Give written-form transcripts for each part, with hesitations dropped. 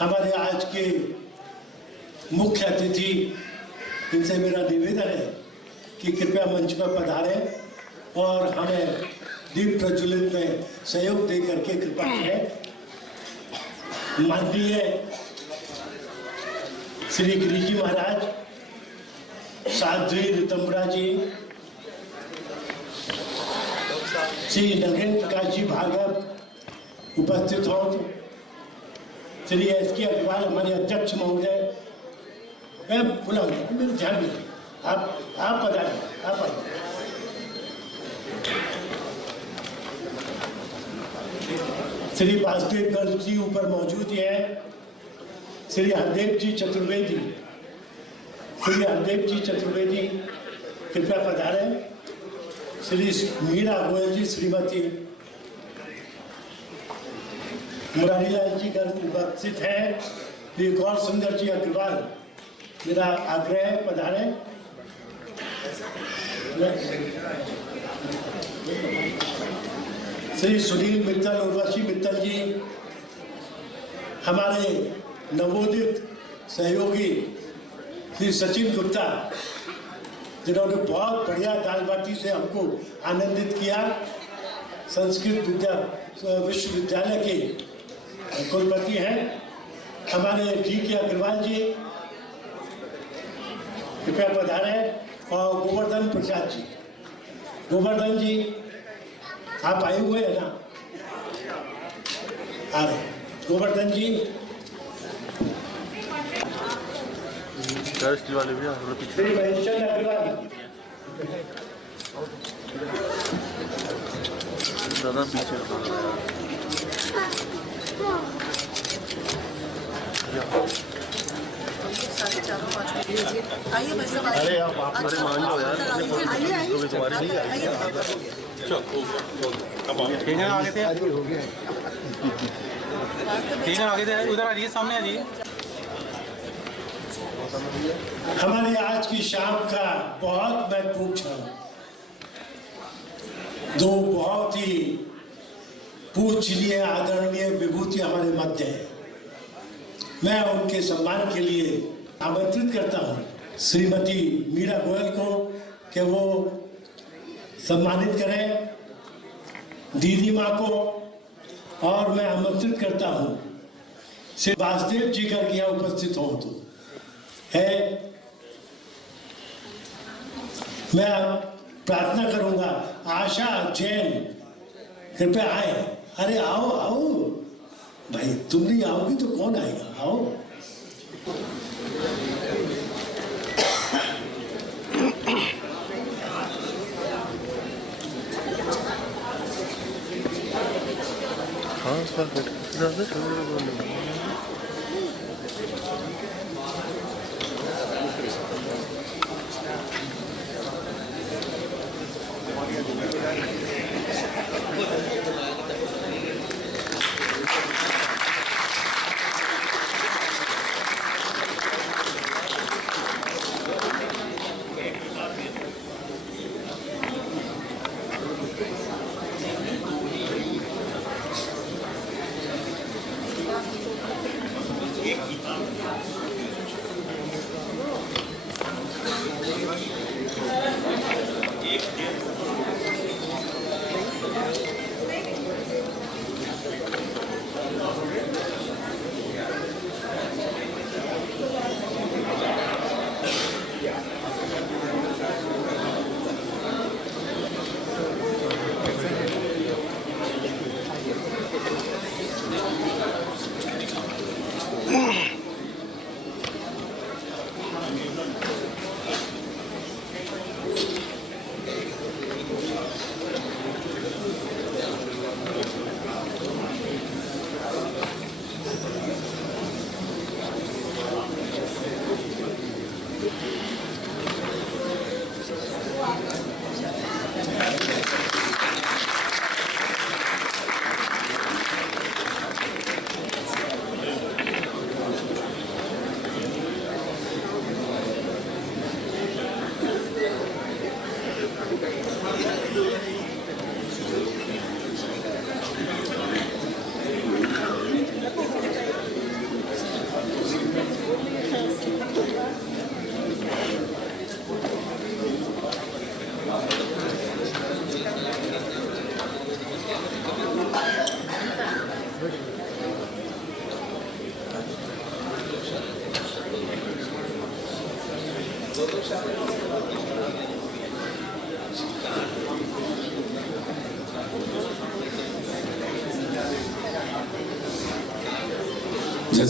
हमारे आज के मुख्य अतिथि, इनसे मेरा निवेदन है कि कृपया मंच पर पधारें और हमें दीप प्रज्वलित में सहयोग दे करके कृपा करें। माननीय श्री गिरिजी महाराज, साध्वी ऋतंबरा जी, श्री नगेंद्र प्रकाश जी भागवत उपस्थित हों, श्री एस.के. अग्रवाल हमारे अध्यक्ष महोदय, मैं बुलाऊंगा, मेरे ध्यान में आप पधारें, आप आइए। श्री वासुदेव गर्ग जी ऊपर मौजूद हैं, श्री हरदेव जी चतुर्वेदी, श्री हरदेव जी चतुर्वेदी कृपया पधारें। श्री मीरा गोयल जी, श्रीमती मुरारीलाल जी गर्ग उपस्थित हैं। श्री गौर सुंदर जी अग्रवाल, मेरा आग्रह है पधारें। श्री सुनील मित्तल, उर्वशी मित्तल जी, हमारे नवोदित सहयोगी श्री सचिन गुप्ता, जिन्होंने बहुत बढ़िया दाल बाटी से हमको आनंदित किया, संस्कृत विश्वविद्यालय के कुलपति हैं। हमारे जी.के. अग्रवाल जी कृपया पधारें। और गोवर्धन प्रसाद जी, गोवर्धन जी आप आए हुए हैं ना, आ रहे गोवर्धन जी। वाले भी श्री महेश्वर अग्रवाल, दादा पीछे अरे आप अरे मान लो यार, तुम्हारी नहीं आएगी। आगे थे, आगे थे, उधर आ जाइए, सामने आ जाइए। हमारे आज की शाम का बहुत महत्वपूर्ण क्षण, दो बहुत ही पूजनीय आदरणीय विभूति हमारे मध्य है। मैं उनके सम्मान के लिए आमंत्रित करता हूं श्रीमती मीरा गोयल को कि वो सम्मानित करें दीदी माँ को, और मैं आमंत्रित करता हूं श्री वासुदेव जी गर्ग यहाँ उपस्थित हो तो है। मैं प्रार्थना करूंगा आशा जैन कृपया आए। अरे आओ आओ भाई, तुम नहीं आओगी तो कौन आएगा, आओ। जैसा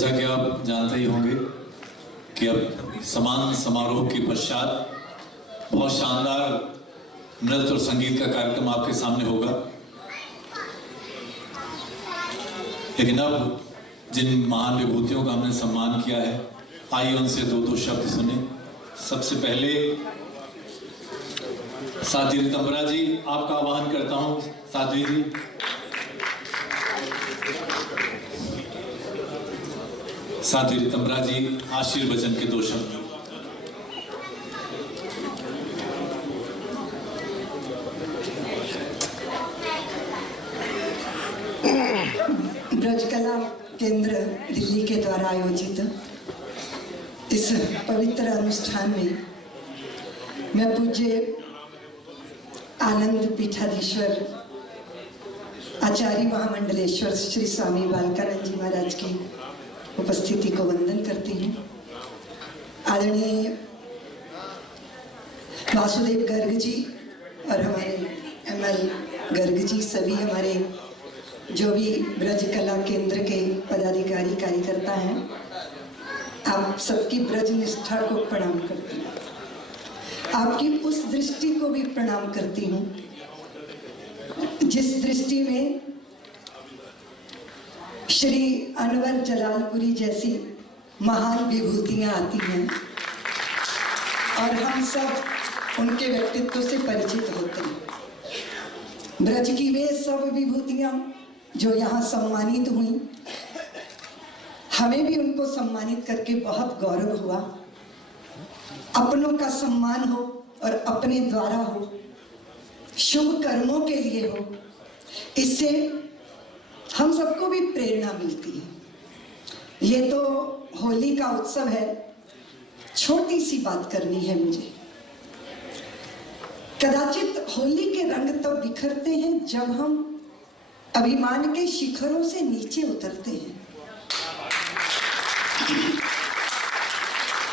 कि आप जानते ही होंगे कि अब सम्मान समारोह के पश्चात बहुत शानदार नृत्य और संगीत का कार्यक्रम आपके सामने होगा। लेकिन अब जिन महान विभूतियों का हमने सम्मान किया है, आइए उनसे दो शब्द सुने। सबसे पहले साध्वी रितंबरा जी, आपका आह्वान करता हूं। साध्वी जी, साध्वी रितंबरा जी आशीर्वचन के 2 शब्द। ब्रजकला केंद्र दिल्ली के द्वारा आयोजित इस पवित्र अनुष्ठान में मैं पूज्य आनंद पीठाधीश्वर आचार्य महामंडलेश्वर श्री स्वामी बालकानंद जी महाराज की उपस्थिति को वंदन करती हूँ। आदरणीय वासुदेव गर्ग जी और हमारे ML गर्ग जी, सभी हमारे जो भी ब्रज कला केंद्र के पदाधिकारी कार्यकर्ता हैं, आप सबकी ब्रज निष्ठा को प्रणाम करती हूँ। आपकी उस दृष्टि को भी प्रणाम करती हूँ जिस दृष्टि में श्री अनवर जलालपुरी जैसी महान विभूतियां आती हैं और हम सब उनके व्यक्तित्व से परिचित होते हैं। ब्रज की वे सब विभूतियां जो यहाँ सम्मानित हुई, हमें भी उनको सम्मानित करके बहुत गौरव हुआ। अपनों का सम्मान हो और अपने द्वारा हो, शुभ कर्मों के लिए हो, इससे हम सबको भी प्रेरणा मिलती है। ये तो होली का उत्सव है, छोटी सी बात करनी है मुझे। कदाचित होली के रंग तब बिखरते हैं जब हम अभिमान के शिखरों से नीचे उतरते हैं,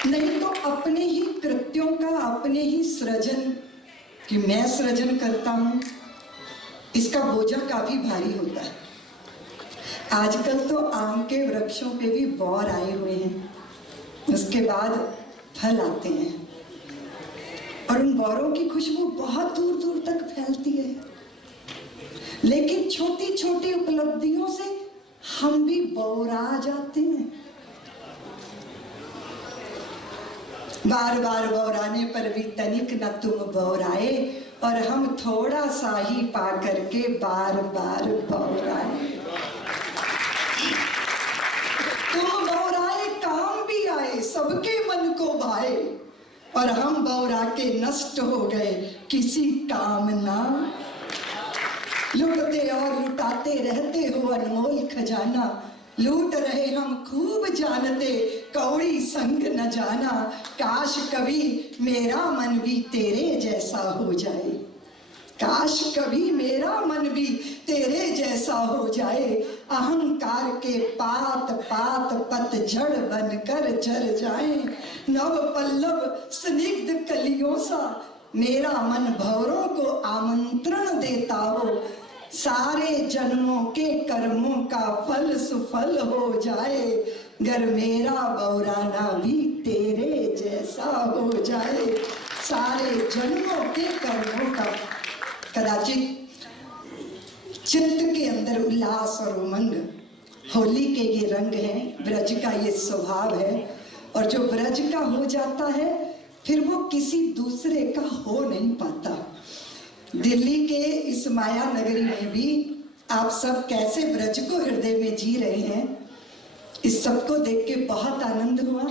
नहीं तो अपने ही कृत्यों का, अपने ही सृजन कि मैं सृजन करता हूं, इसका बोझा काफी भारी होता है। आजकल तो आम के वृक्षों पे भी बौर आए हुए हैं, उसके बाद फल आते हैं और उन बौरों की खुशबू बहुत दूर दूर तक फैलती है। लेकिन छोटी छोटी उपलब्धियों से हम भी बौरा जाते हैं। बार बार बौराने पर भी तनिक न तुम बौराए और हम थोड़ा सा ही पा करके बार बार बौराए। तुम बौराए काम भी आए, सबके मन को भाए, और हम बौरा के नष्ट हो गए किसी काम ना। लुटते और लुटाते रहते हो अनमोल खजाना, लूट रहे हम खूब जानते कौड़ी संग न जाना। काश कभी मेरा मन भी तेरे जैसा हो जाए, काश कभी मेरा मन भी तेरे जैसा हो जाए। अहंकार के पात पात पतझड़ बनकर झर जाए, नव पल्लव स्निग्ध कलियों सा मेरा मन भंवरों को आमंत्रण देता हो। सारे जन्मों के कर्मों का फल सुफल हो जाए, गर मेरा बौराना भी तेरे जैसा हो जाए। सारे जन्मों के कर्मों का, कदाचित चित्त के अंदर उल्लास और उमंग, होली के ये रंग हैं, ब्रज का ये स्वभाव है, और जो ब्रज का हो जाता है फिर वो किसी दूसरे का हो नहीं पाता। दिल्ली के इस माया नगरी में भी आप सब कैसे ब्रज को हृदय में जी रहे हैं, इस सबको देख के बहुत आनंद हुआ।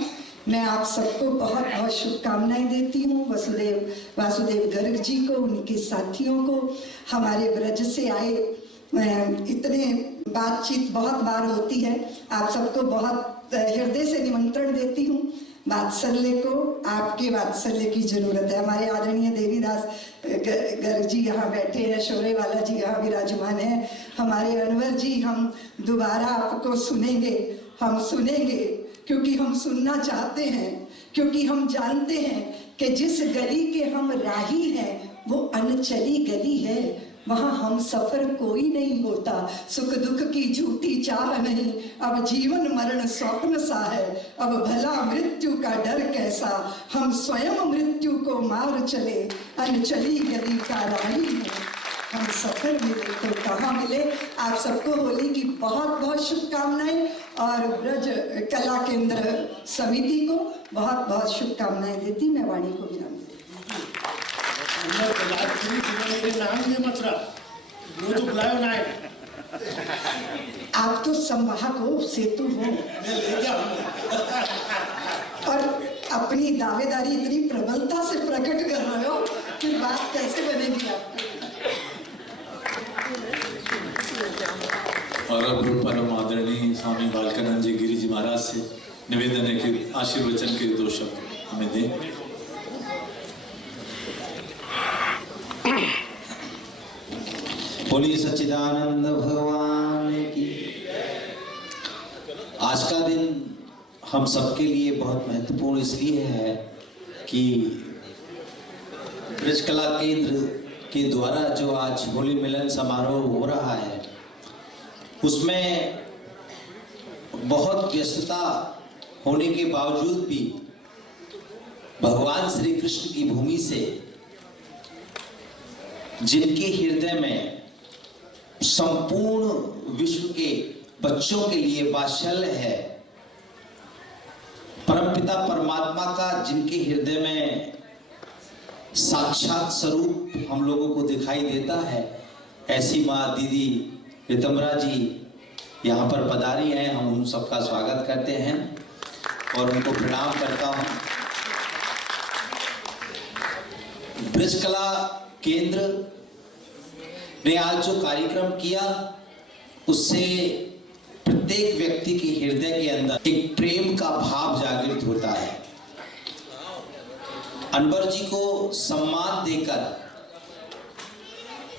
मैं आप सबको बहुत बहुत शुभकामनाएं देती हूँ। वासुदेव गर्ग जी को, उनके साथियों को, हमारे ब्रज से आए, इतने बातचीत बहुत बार होती है, आप सबको बहुत हृदय से निमंत्रण देती हूँ। वात्सल्य को, आपके वात्सल्य की जरूरत है। हमारे आदरणीय देवीदास गर्ग जी यहाँ बैठे हैं, शोरेवाला जी यहाँ विराजमान है, हमारे अनवर जी, हम दोबारा आपको सुनेंगे, हम सुनेंगे, क्योंकि हम सुनना चाहते हैं, क्योंकि हम जानते हैं कि जिस गली के हम राही हैं वो अनचली गली है। वहां हम सफर कोई नहीं होता, सुख दुख की झूठी चाह नहीं, अब जीवन मरण स्वप्न सा है, अब भला मृत्यु का डर कैसा, हम स्वयं मृत्यु को मार चले, अनचली गली का राही है। हम सफर मिले तो कहाँ मिले। आप सबको होली की बहुत बहुत शुभकामनाएं और ब्रज कला केंद्र समिति को बहुत बहुत शुभकामनाएं देती मैं वाणी को विराम देती। नाम नहीं मत रहा, वो तो बुलायो ना है। आप तो संवाहक हो, सेतु हो, मैं ले जाऊंगा। और अपनी दावेदारी इतनी प्रबलता से प्रकट कर रहे हो कि बात कैसे बनेगी आपकी। और अब परम आदरणीय स्वामी बालकानंद जी गिरी जी महाराज से निवेदन है कि आशीर्वचन के 2 शब्द हमें दें। बोलिए सच्चिदानंद भगवान की। आज का दिन हम सबके लिए बहुत महत्वपूर्ण इसलिए है कि ब्रज कला केंद्र के द्वारा जो आज होली मिलन समारोह हो रहा है उसमें बहुत व्यस्तता होने के बावजूद भी भगवान श्री कृष्ण की भूमि से जिनके हृदय में संपूर्ण विश्व के बच्चों के लिए वात्सल्य है, परमपिता परमात्मा का जिनके हृदय में साक्षात स्वरूप हम लोगों को दिखाई देता है, ऐसी माँ दीदी रितमरा जी यहाँ पर पधारी हैं। हम उन सबका स्वागत करते हैं और उनको प्रणाम करता हूँ। ब्रज कला केंद्र ने आज जो कार्यक्रम किया उससे प्रत्येक व्यक्ति के हृदय के अंदर एक प्रेम का भाव जागृत होता है। अनवर जी को सम्मान देकर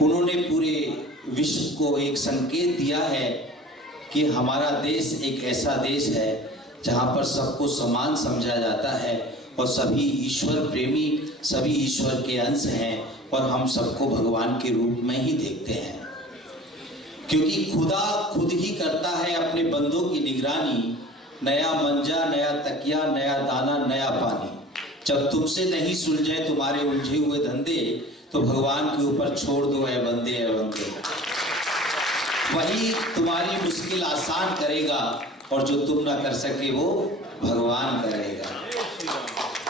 उन्होंने पूरे विश्व को एक संकेत दिया है कि हमारा देश एक ऐसा देश है जहां पर सबको समान समझा जाता है और सभी ईश्वर प्रेमी, सभी ईश्वर के अंश हैं और हम सबको भगवान के रूप में ही देखते हैं। क्योंकि खुदा खुद ही करता है अपने बंदों की निगरानी, नया मंजा, नया तकिया, नया दाना, नया पानी। जब तुमसे नहीं सुलझे तुम्हारे उलझे हुए धंधे तो भगवान के ऊपर छोड़ दो ऐ बंदे ऐ बंदे। वही तुम्हारी मुश्किल आसान करेगा और जो तुम ना कर सके वो भगवान करेगा।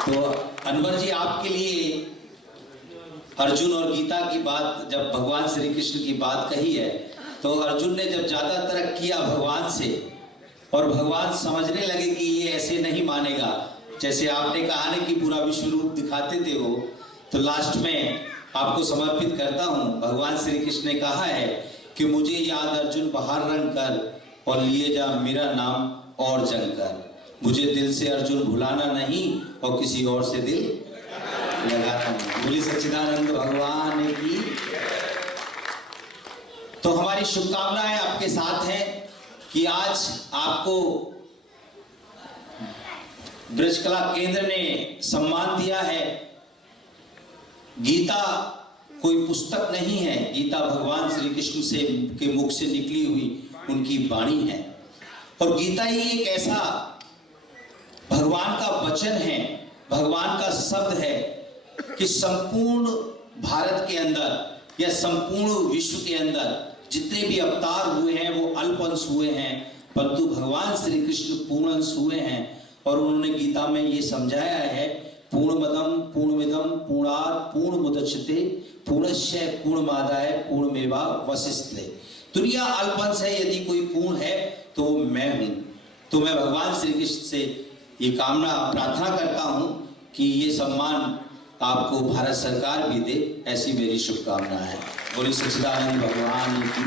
तो अनवर जी, आपके लिए अर्जुन और गीता की बात, जब भगवान श्री कृष्ण की बात कही है तो अर्जुन ने जब ज्यादा तर्क किया भगवान से और भगवान समझने लगे कि ये ऐसे नहीं मानेगा, जैसे आपने कहा ना कि पूरा विश्व रूप दिखाते थे वो, तो लास्ट में आपको समर्पित करता हूँ। भगवान श्री कृष्ण ने कहा है कि मुझे याद अर्जुन बाहर रंग कर और लिए जा मेरा नाम और जंग कर। मुझे दिल से अर्जुन भुलाना नहीं और किसी और से दिल लगाना नहीं। बोली सच्चिदानंद भगवान की। तो हमारी शुभकामनाएं आपके साथ हैं कि आज आपको ब्रज कला केंद्र ने सम्मान दिया है। गीता कोई पुस्तक नहीं है, गीता भगवान श्री कृष्ण से के मुख से निकली हुई उनकी वाणी है और गीता ही एक ऐसा भगवान का वचन है, भगवान का शब्द है कि संपूर्ण भारत के अंदर या संपूर्ण विश्व के अंदर जितने भी अवतार हुए हैं वो अल्प अंश हुए हैं, परंतु भगवान श्री कृष्ण पूर्ण अंश हुए हैं। और उन्होंने गीता में ये समझाया है, पूर्णमदम पूर्णमिदम पूर्णात् पूर्णमुदच्यते पूर्णस्य पूर्णमादाय पूर्णमेवावशिष्यते। दुनिया अल्पंश है, यदि कोई पूर्ण है तो वो मैं हूं। तो मैं भगवान श्री कृष्ण से ये कामना प्रार्थना करता हूं कि ये सम्मान आपको भारत सरकार भी दे, ऐसी मेरी शुभकामना है। बोलिए सच्चिदानंद भगवान की।